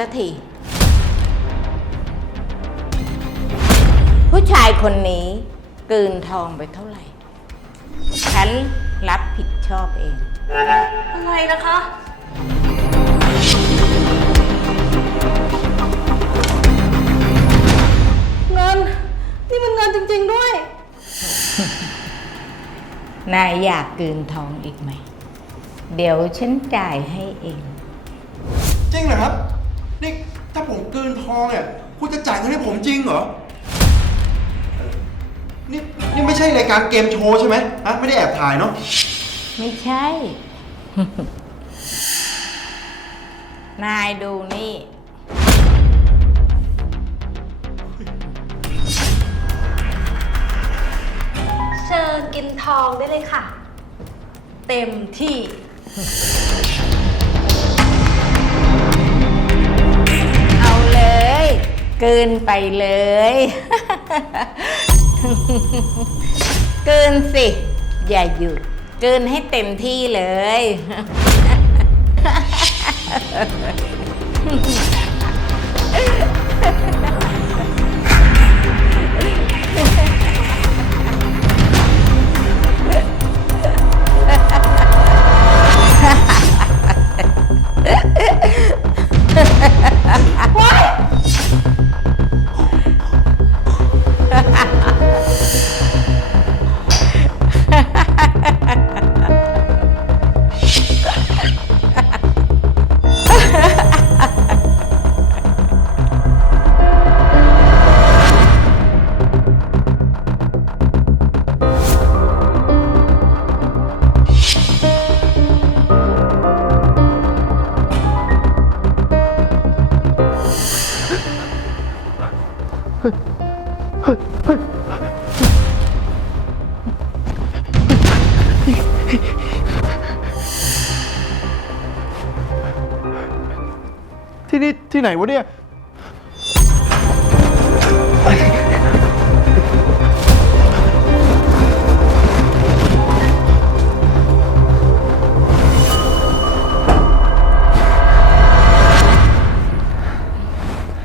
ยุดเสียงดังสักที ผู้ชายคนนี้กลืนทองไปเท่าไหร่ ฉันรับผิดชอบเอง อะไรนะคะ เงิน นี่มันเงินจริง ๆด้วย นายอยากกลืนทองอีกไหม เดี๋ยวฉันจ่ายให้เอง จริงเหรอครับ นี่ถ้าผมกลืนทองเนี่ยคุณจะจ่ายเงินให้ผมจริงเหรอ นี่นี่ไม่ใช่รายการเกมโชว์ใช่ไหมฮะไม่ได้แอบถ่ายเนาะ ไม่ใช่ นายดูนี่ เชิญกินทองได้เลยค่ะ เต็มที่ กินไปเลยกินสิ อย่าหยุดกินให้เต็มที่เลย ที่นี่ ที่ไหนวะเนี่ย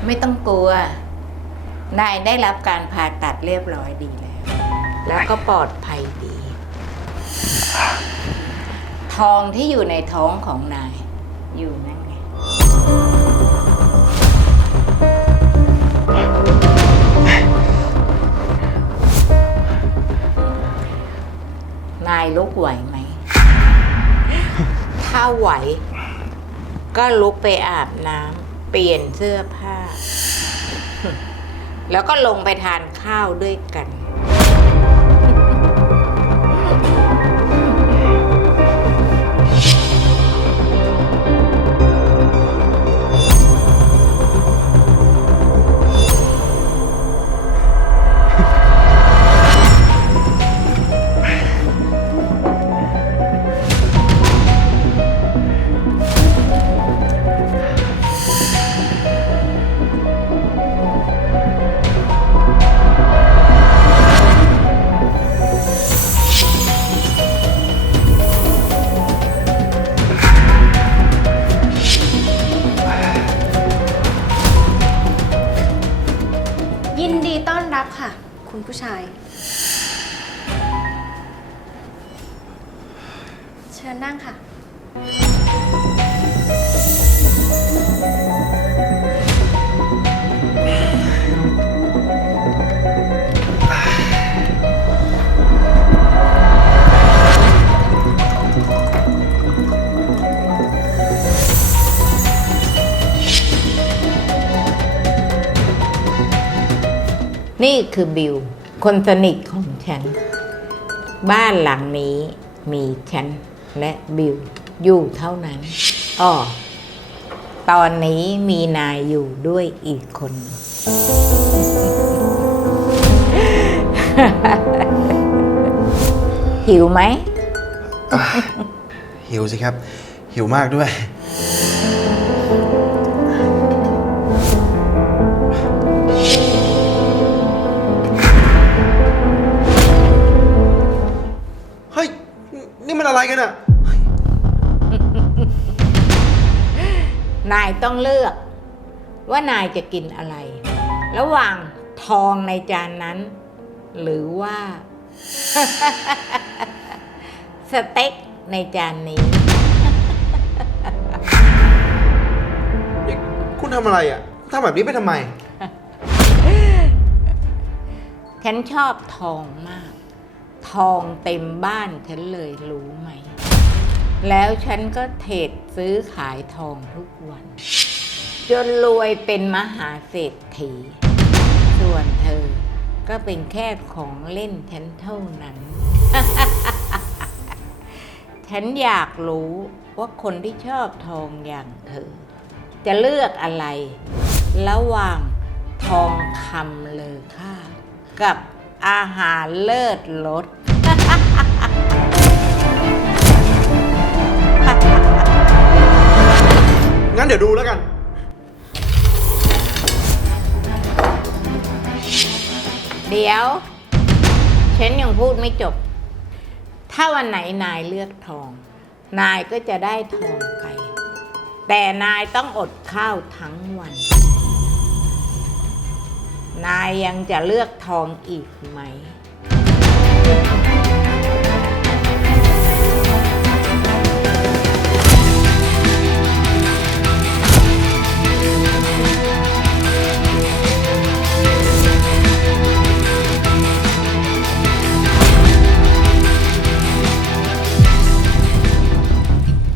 ไม่ต้องกลัว นายได้รับการผ่าตัดเรียบร้อยดีแล้ว แล้วก็ปลอดภัยดี ทองที่อยู่ในท้องของนาย อยู่นั่นไง นายลุกไหวไหม ถ้าไหว ก็ลุกไปอาบน้ำเปลี่ยนเสื้อผ้า แล้วก็ลงไปทานข้าวด้วยกัน นี่คือบิว คนสนิทของฉัน บ้านหลังนี้มีฉันและบิวอยู่เท่านั้นอ้อตอนนี้มีนายอยู่ด้วยอีกคน หิวไหม หิวสิครับ หิวมากด้วย นี่มันอะไรกันอะนายต้องเลือก ว่านายจะกินอะไร ระหว่างทองในจานนั้น หรือว่า สเต็กในจานนี้ นี่คุณทำอะไรอะทำแบบนี้ไปทำไม ฉันชอบทองมาก ทองเต็มบ้านฉันเลยรู้ไหม แล้วฉันก็เทรดซื้อขายทองทุกวัน จนรวยเป็นมหาเศรษฐี ส่วนเธอก็เป็นแค่ของเล่นฉันเท่านั้น ฉันอยากรู้ว่าคนที่ชอบทองอย่างเธอ จะเลือกอะไร ระหว่างทองคำเลอค่า กับอาหารเลิศรส งั้นเดี๋ยวดูแล้วกัน เดี๋ยว ฉันยังพูดไม่จบ ถ้าวันไหนนายเลือกทอง นายก็จะได้ทองไปแต่นายต้องอดข้าวทั้งวัน นายยังจะเลือกทองอีกไหม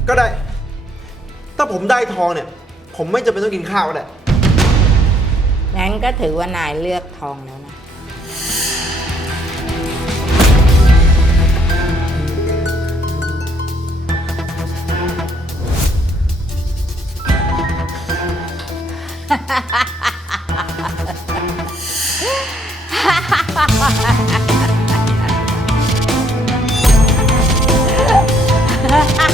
ก็ได้ ถ้าผมได้ทองเนี่ย ผมไม่จำเป็นต้องกินข้าวก็ได้ งั้นก็ถือว่านายเลือกทองแล้วนะนี่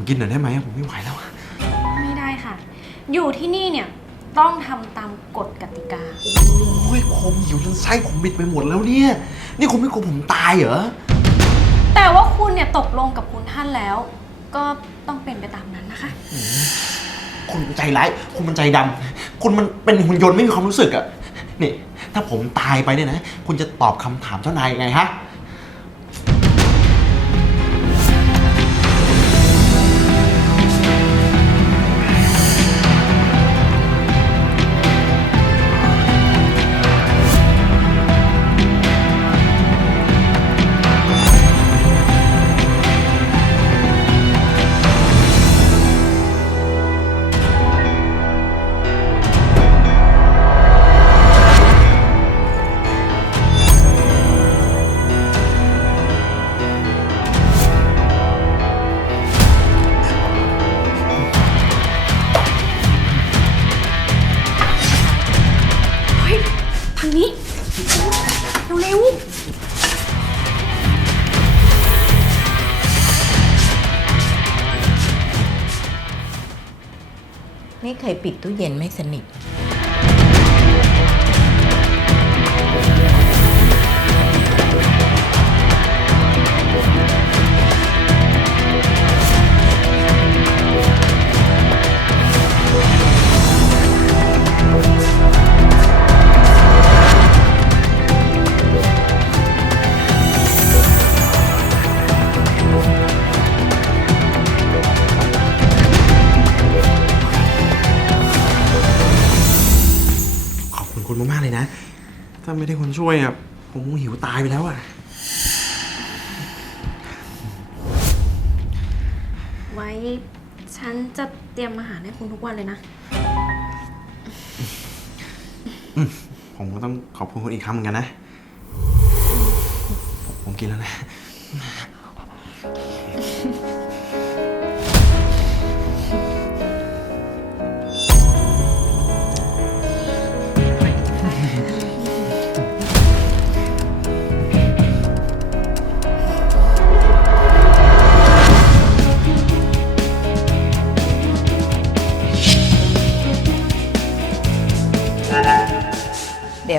ผมกินหน่อยได้ไหมผมไม่ไหวแล้วอะไม่ได้ค่ะ อยู่ที่นี่เนี่ยต้องทำตามกฎกติกา โอ้ยผมหิวจนไส้ผมบิดไปหมดแล้วเนี่ย นี่คุณไม่กลัวผมตายเหรอ แต่ว่าคุณเนี่ยตกลงกับคุณท่านแล้ว ก็ต้องเป็นไปตามนั้นนะคะ คุณใจร้าย คุณมันใจดำ คุณมันเป็นหุ่นยนต์ไม่มีความรู้สึกอะนี่ ถ้าผมตายไปเนี่ยนะ คุณจะตอบคำถามเจ้านายยังไงฮะ ตู้เย็นไม่สนิท ช่วยอะผมคงหิวตายไปแล้วอะไว้ ฉันจะเตรียมอาหารให้คุณทุกวันเลยนะ ผมก็ต้องขอบคุณคุณอีกครั้งเหมือนกันนะผผมกินแล้วนะ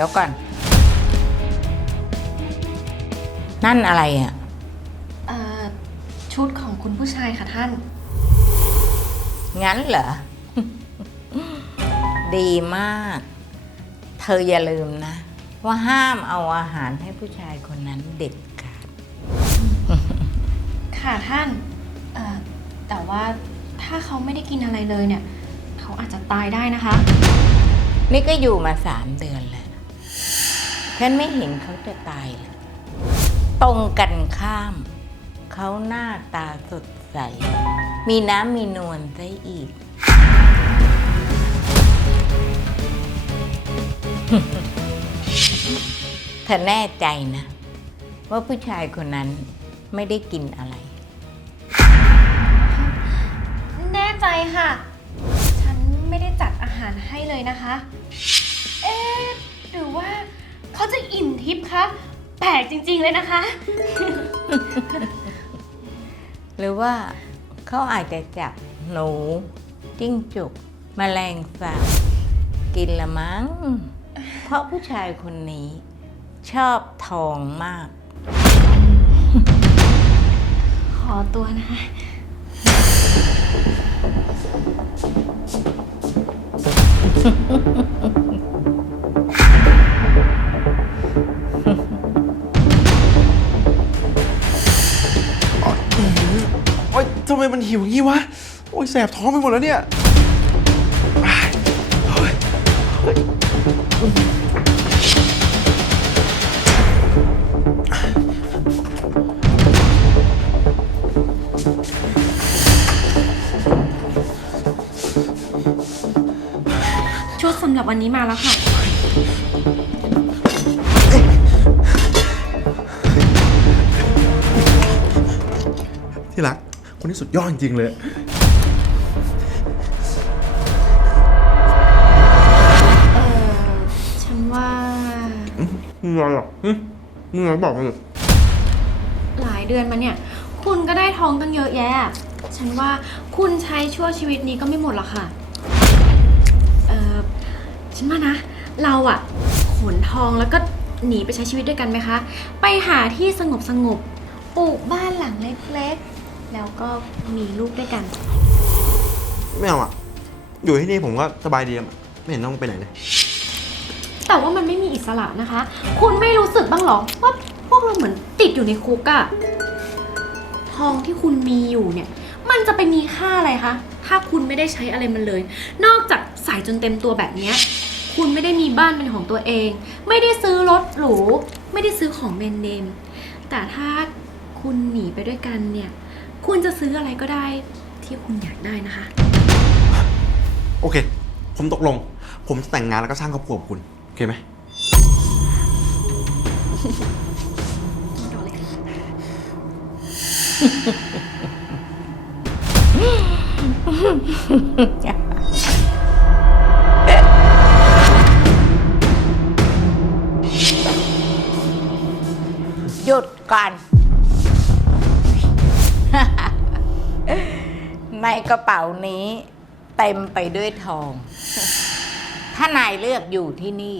ดี๋ยวก่อน นั่นอะไรอะ เอ่อ ชุดของคุณผู้ชายค่ะท่าน งั้นเหรอ ดีมาก เธออย่าลืมนะ ว่าห้ามเอาอาหารให้ผู้ชายคนนั้นเด็ดขาด ค่ะท่าน เอ่อ แต่ว่าถ้าเขาไม่ได้กินอะไรเลยเนี่ย เขาอาจจะตายได้นะคะ นี่ก็อยู่มาสามเดือนแล้ว ฉันไม่เห็นเขาจะตายเลยตรงกันข้าม เขาหน้าตาสดใส มีน้ำมีนวลซะอีก เธอแน่ใจนะ ว่าผู้ชายคนนั้นไม่ได้กินอะไร แน่ใจค่ะ ฉันไม่ได้จัดอาหารให้เลยนะคะ เอ๊ะ หรือว่า เขาจะอิ่มทิพย์คะแปลกจริง ๆ เลยนะคะ หรือว่าเขาอาจจะจับหนู จิ้งจุกแมลงสาบกินละมั้ง เพราะผู้ชายคนนี้ ชอบทองมาก ขอตัวนะคะโอ๊ยท ไมมันหิวอย่างงี้วะ โอ๊ยแสบท้องไปหมดแล้วเนี่ยอ้ายโอ๊ยเฮ้ยชุดสำหรับวันนี้มาแล้วค่ะ ที่รัก คนนี้สุดยอดจริงๆเลย เออฉันว่าเหนื่อยหรอเหนื่อยบอกเลยหลายเดือนมาเนี่ย คุณก็ได้ทองตั้งเยอะแยะ ฉันว่าคุณใช้ชั่วชีวิตนี้ก็ไม่หมดหรอกค่ะ เออฉันว่านะ เราอะขนทองแล้วก็หนีไปใช้ชีวิตด้วยกันไหมคะ ไปหาที่สงบสงบๆปลูกบ้านหลังเล็กๆ แล้วก็มีลูกด้วยกัน ไม่เอาอะ อยู่ที่นี่ผมก็สบายดีอะไม่เห็นต้องไปไหนเลย แต่ว่ามันไม่มีอิสระนะคะ คุณไม่รู้สึกบ้างเหรอว่าพวกเราเหมือนติดอยู่ในคุกอะทองที่คุณมีอยู่เนี่ย มันจะไปมีค่าอะไรคะ ถ้าคุณไม่ได้ใช้อะไรมันเลย นอกจากใส่จนเต็มตัวแบบเนี้ยคุณไม่ได้มีบ้านเป็นของตัวเอง ไม่ได้ซื้อรถหรู ไม่ได้ซื้อของแบรนด์เนม แต่ถ้าคุณหนีไปด้วยกันเนี่ย คุณจะซื้ออะไรก็ได้ที่คุณอยากได้นะคะ โอเค ผมตกลง ผมจะแต่งงานแล้วก็สร้างครอบครัวกับคุณ โอเคไหมห กระเป๋านี้เต็มไปด้วยทอง ถ้านายเลือกอยู่ที่นี่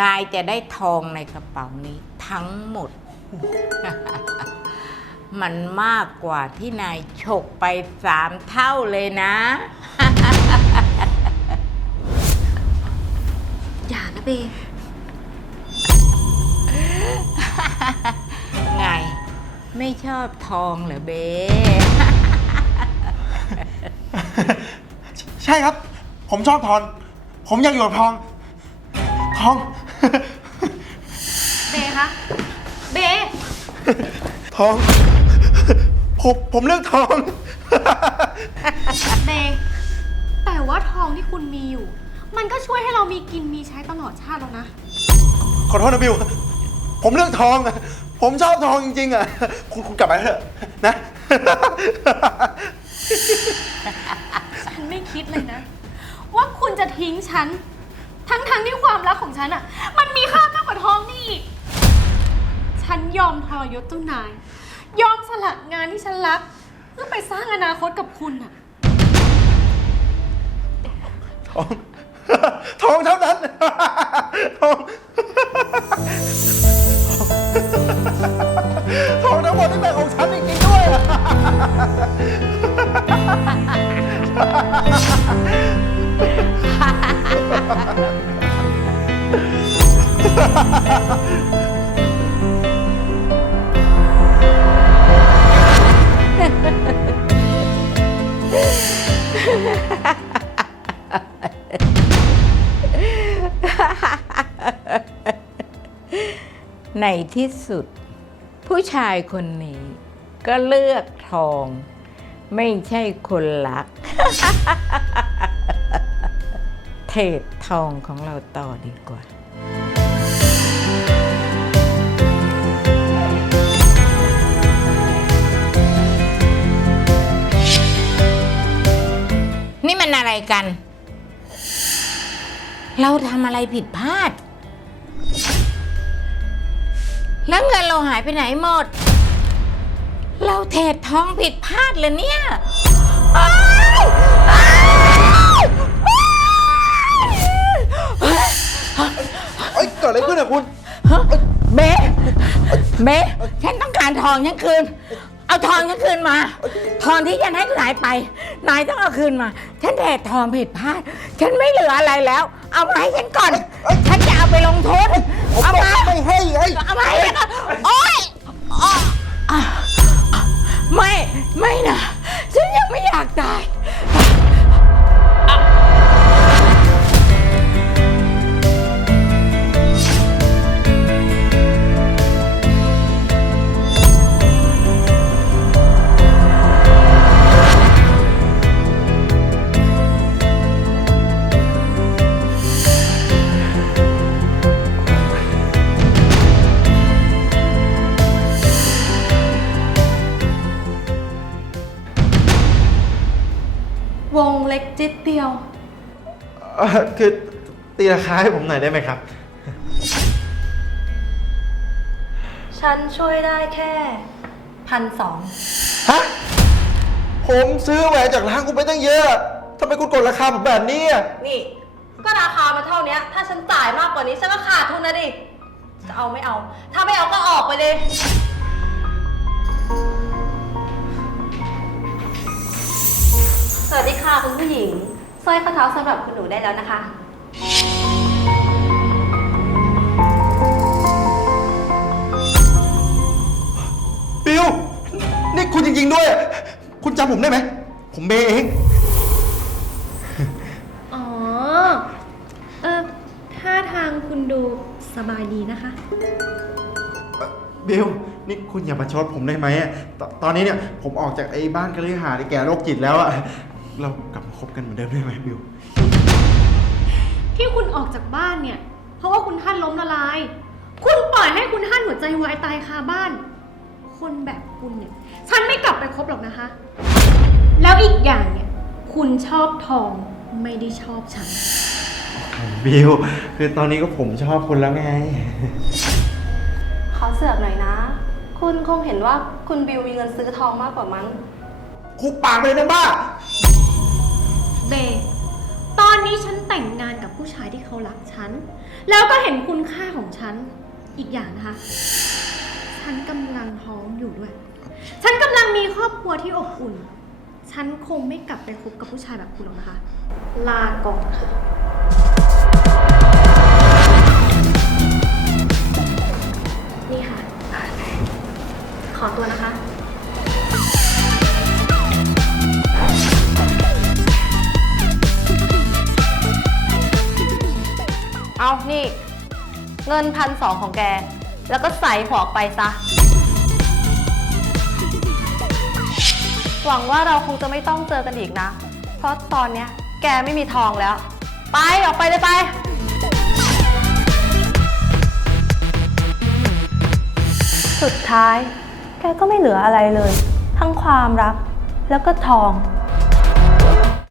นายจะได้ทองในกระเป๋านี้ทั้งหมด มันมากกว่าที่นายฉกไปสามเท่าเลยนะ อย่านะเบไง ไม่ชอบทองเหรอเบ ใช่ครับ ผมชอบทองผมอยากอยู่กับทอง ทอง เบคะ เบ ทอง ผมผมเลือกทอง เบ แต่ว่าทองที่คุณมีอยู่ มันก็ช่วยให้เรามีกินมีใช้ตลอดชาติแล้วนะ ขอโทษนะบิว ผมเลือกทองอะผมชอบทองจริงๆอะคุณคุณกลับไปเถอะนะ ฉันไม่คิดเลยนะ ว่าคุณจะทิ้งฉัน ทั้งๆที่ความรักของฉันอะมันมีค่ามากกว่าทองนี่อีกฉันยอมทรยศเจ้านาย ยอมสละงานที่ฉันรัก เพื่อไปสร้างอนาคตกับคุณอะทองทองเท่านั้นทองทองทั้งหมดที่เป็นของฉันจริงๆด้วยอะ ในที่สุด ผู้ชายคนนี้ก็เลือกทอง ไม่ใช่คนรัก เทรดทองของเราต่อดีกว่า นี่มันอะไรกัน เราทำอะไรผิดพลาด แล้วเงินเราหายไปไหนหมด เราเทรดทองผิดพลาดเลยเนี่ยอ้ายอ้ายอ้ายเอ้ยเกิดอะไรขึ้นอะคุณฮะเบสเบสฉันต้องการทองฉันคืน เอาทองฉันคืนมา ทองที่ฉันให้หายไป นายต้องเอาคืนมา ฉันเทรดทองผิดพลาด ฉันไม่เหลืออะไรแล้ว เอามาให้ฉันก่อน ฉันจะเอาไปลงทุน ผมเอาบอกมา ไม่ให้ไอ้ เอามาให้ฉันก่อน โอ๊ยอะอะ ไม่ ไม่นะ ฉันยังไม่อยากตาย วงเล็กจิตเดียว เอ่อคือตีราคาให้ผมหน่อยได้ไหมครับ ฉันช่วยได้แค่พันสองฮะ ผมซื้อแหวนจากร้านคุณไปตั้งเยอะ ทำไมคุณกดราคาผมแบบนี้อะนี่ ก็ราคามันเท่าเนี้ย ถ้าฉันจ่ายมากกว่านี้ฉันก็ขาดทุนนะดิ จะเอาไม่เอา ถ้าไม่เอาก็ออกไปเลย วัสดีค่ะคุณผู้หญิงสร้อยข้อเท้าสำหรับคุณหนูได้แล้วนะคะ บิว นี่คุณจริงๆด้วย คุณจำผมได้ไหม ผมเบย์เอง อ๋อ เออท่าทางคุณดูสบายดีนะคะ บิลนี่คุณอย่ามาชดผมได้ไหมอะตตอนนี้เนี่ยผมออกจากไอ้บ้านกะลือหาไอ้แก่โรคจิตแล้วอะ เรากลับมาคบกันเหมือนเดิมได้ไหมบิลที่คุณออกจากบ้านเนี่ย เพราะว่าคุณท่านล้มละลาย คุณปล่อยให้คุณท่านหัวใจวายตายคาบ้าน คนแบบคุณเนี่ย ฉันไม่กลับไปคบหรอกนะคะ แล้วอีกอย่างเนี่ย คุณชอบทองไม่ได้ชอบฉัน บิลคือตอนนี้ก็ผมชอบคุณแล้วไง ขอเสือกหน่อยนะ คุณคงเห็นว่าคุณบิวมีเงินซื้อทองมากกว่ามั้ง คุกปากเลยนะบ้า เบย์ตอนนี้ฉันแต่งงานกับผู้ชายที่เขารักฉัน แล้วก็เห็นคุณค่าของฉัน อีกอย่างนะคะ ฉันกำลังท้องอยู่ด้วย ฉันกำลังมีครอบครัวที่อบอุ่น ฉันคงไม่กลับไปคบกับผู้ชายแบบคุณหรอกนะคะ ลาก่อนค่ะ เงินพันสองของแก แล้วก็ใส่หัวออกไปซะ หวังว่าเราคงจะไม่ต้องเจอกันอีกนะ เพราะตอนเนี้ยแกไม่มีทองแล้ว ไปออกไปเลยไป สุดท้าย แกก็ไม่เหลืออะไรเลย ทั้งความรักแล้วก็ทอง